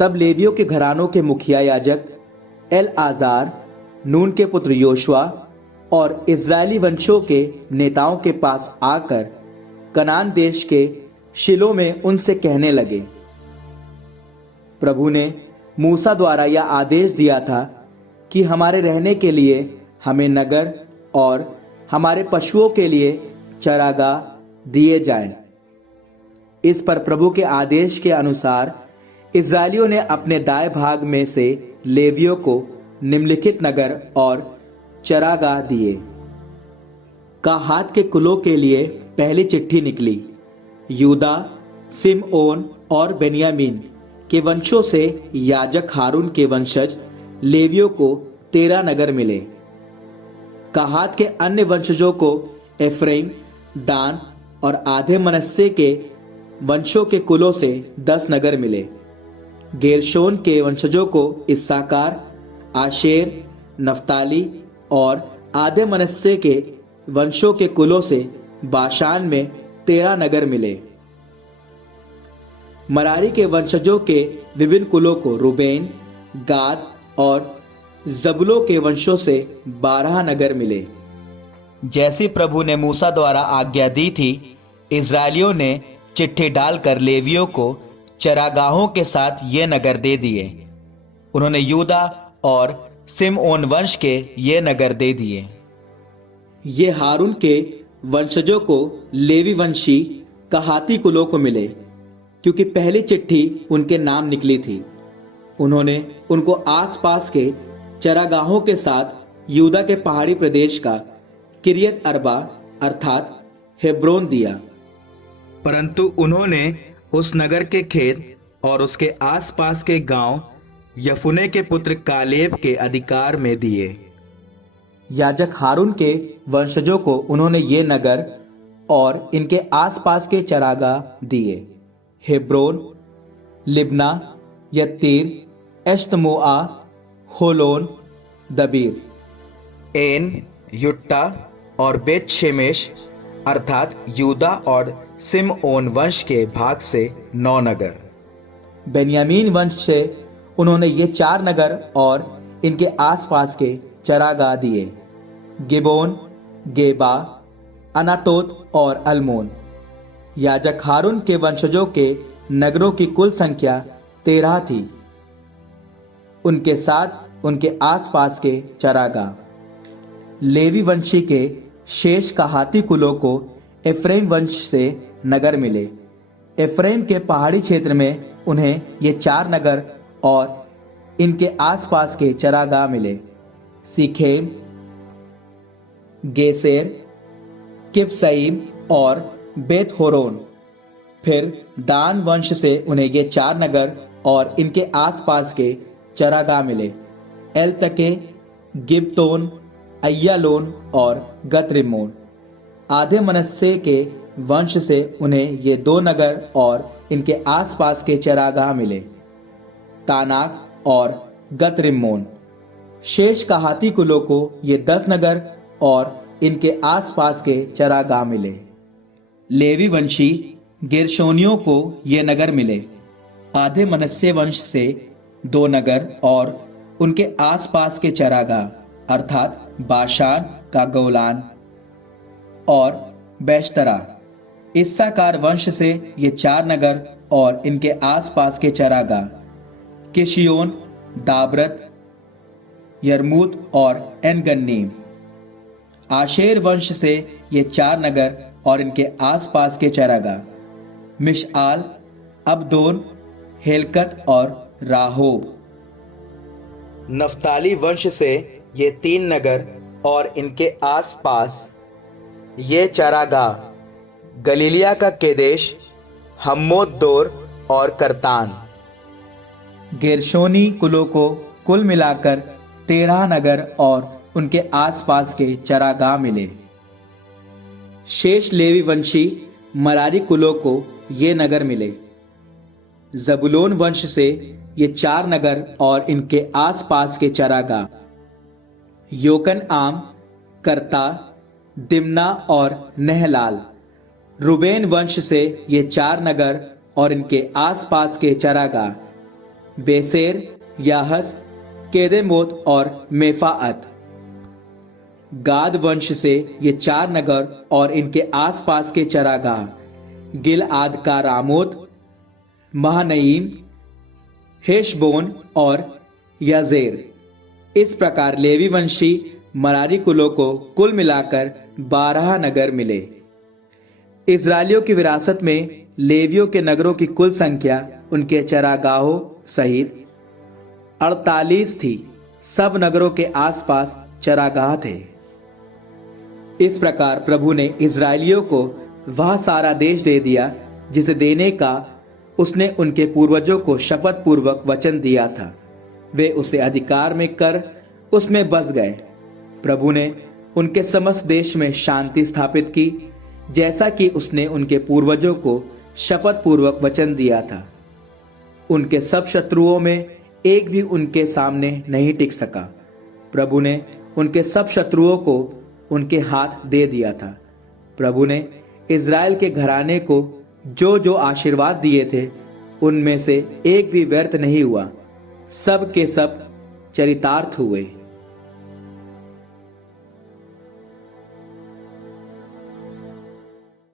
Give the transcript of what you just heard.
तब लेवियों के घरानों के मुखिया याजक एलआजार, नून के पुत्र योशुआ और इज़राइली वंशों के नेताओं के पास आकर कनान देश के शिलो में उनसे कहने लगे, प्रभु ने मूसा द्वारा यह आदेश दिया था कि हमारे रहने के लिए हमें नगर और हमारे पशुओं के लिए चरागाह दिए जाएं। इस पर प्रभु के आदेश के अनुसार इस्राएलियों ने अपने दाएं भाग में से लेवियों को निम्नलिखित नगर और चरागाह दिए। कहात के कुलों के लिए पहली चिट्ठी निकली। यूदा, सिमओन और बेन्यामीन के वंशों से याजक हारून के वंशज लेवियों को 13 नगर मिले। कहात के अन्य वंशजों को एफ्राइम, दान और आधे मनस्से के वंशों के कुलों से 10 नगर मिले। गेरशोन के वंशजों को इस्साकार, आशेर, नफ्ताली और आधे मनस्से के वंशों के कुलों से बाशान में 13 नगर मिले। मरारी के वंशजों के विभिन्न कुलों को रूबेन, गाद और जबुलो के वंशों से 12 नगर मिले। जैसी प्रभु ने मूसा द्वारा आज्ञा दी थी, इस्राएलियों ने चिट्ठी डालकर लेवियों को चरागाहों के साथ ये नगर दे दिए। उन्होंने यूदा और सिमओन वंश के ये नगर दे दिए। ये हारून के वंशजों को लेवी वंशी कहाती कुलों को मिले, क्योंकि पहली चिट्ठी उनके नाम निकली थी। उन्होंने उनको आसपास के चरागाहों के साथ यूदा के पहाड़ी प्रदेश का किरियत अरबा अर्थात हेब्रोन दिया, परंतु उन्होंने उस नगर के खेत और उसके आसपास के गांव यफुने के पुत्र कालेब के अधिकार में दिए। याजक हारून के वंशजों को उन्होंने ये नगर और इनके आसपास के चरागाह दिए: हेब्रोन, लिब्ना, यत्तीर, एश्तमोआ, होलोन, दबीर, एन, युट्टा और बेत शेमेश अर्थात यूदा और सिमओन वंश के भाग से 9 नगर। बेन्यामीन वंश से उन्होंने ये 4 नगर और इनके आसपास के चरागाह दिए: गिबोन, गेबा, अनातोत और अल्मोन। याजक हारून के वंशजों के नगरों की कुल संख्या 13 थी, उनके साथ उनके आसपास के चरागाह। लेवी वंशी के शेष कहाती कुलों को एफ्राइम वंश से नगर मिले। एफ्राइम के पहाड़ी क्षेत्र में उन्हें ये 4 नगर और इनके आसपास के चरागाह मिले: सीखेम, गेसेर, किब्सईम और बेत होरोन। फिर दान वंश से उन्हें ये 4 नगर और इनके आसपास के चरागाह मिले: एलतके, गिब्तोन, अय्यालोन और गतरिम्मोन। आधे मनस्से के वंश से उन्हें ये 2 नगर और इनके आसपास के चरागाह मिले: तानाक और गतरिम्मोन। शेष कहाती कुलों को ये 10 नगर और इनके आसपास के चरागाह मिले। लेवी वंशी गेरशोनियों को ये नगर मिले: आधे मनस्से वंश से 2 नगर और उनके आसपास के चरागाह अर्थात बाशान का गोलान और बेशतरा। इस्साकार वंश से ये 4 नगर और इनके आसपास के चरागाह: किशियोन, दाबरत, यरमूत और एनगन्नीम। आशेर वंश से ये 4 नगर और इनके आसपास के चरागाह: मिशआल, अबदोन, हेलकत और राहोब। नफ्ताली वंश से ये 3 नगर और इनके आसपास ये चरागाह: गलीलिया का केदेश, हम्मोत-दोर और करतान। गेरशोनी कुलों को कुल मिलाकर 13 नगर और उनके आसपास के चरागाह मिले। शेष लेवी वंशी मरारी कुलों को ये नगर मिले: जबुलोन वंश से ये 4 नगर और इनके आसपास के चरागाह: योकनआम, करता, दिमना और नहलाल। रूबेन वंश से ये 4 नगर और इनके आसपास के चरागाह: बेसेर, याहस, केदेमोत और मेफाअत। गाद वंश से ये 4 नगर और इनके आसपास के चरागाह गिलआद का रामोत, महनईम, हेशबोन और यजेर। इस प्रकार लेवी वंशी मरारी कुलों को कुल मिलाकर 12 नगर मिले। इजरायलियों की विरासत में लेवियों के नगरों की कुल संख्या उनके चरागाहों सहित 48 थी। सब नगरों के आसपास चरागाह थे। इस प्रकार प्रभु ने इजरायलियों को वह सारा देश दे दिया जिसे देने का उसने उनके पूर्वजों को शपथ पूर्वक वचन दिया था। वे उसे अधिकार में कर उसमें बस गए। प्रभु ने उनके समस्त देश में शांति स्थापित की, जैसा कि उसने उनके पूर्वजों को शपथ पूर्वक वचन दिया था। उनके सब शत्रुओं में एक भी उनके सामने नहीं टिक सका। प्रभु ने उनके सब शत्रुओं को उनके हाथ दे दिया था। प्रभु ने इज़राइल के घराने को जो जो आशीर्वाद दिए थे उनमें से एक भी व्यर्थ नहीं हुआ, सब के सब चरितार्थ हुए।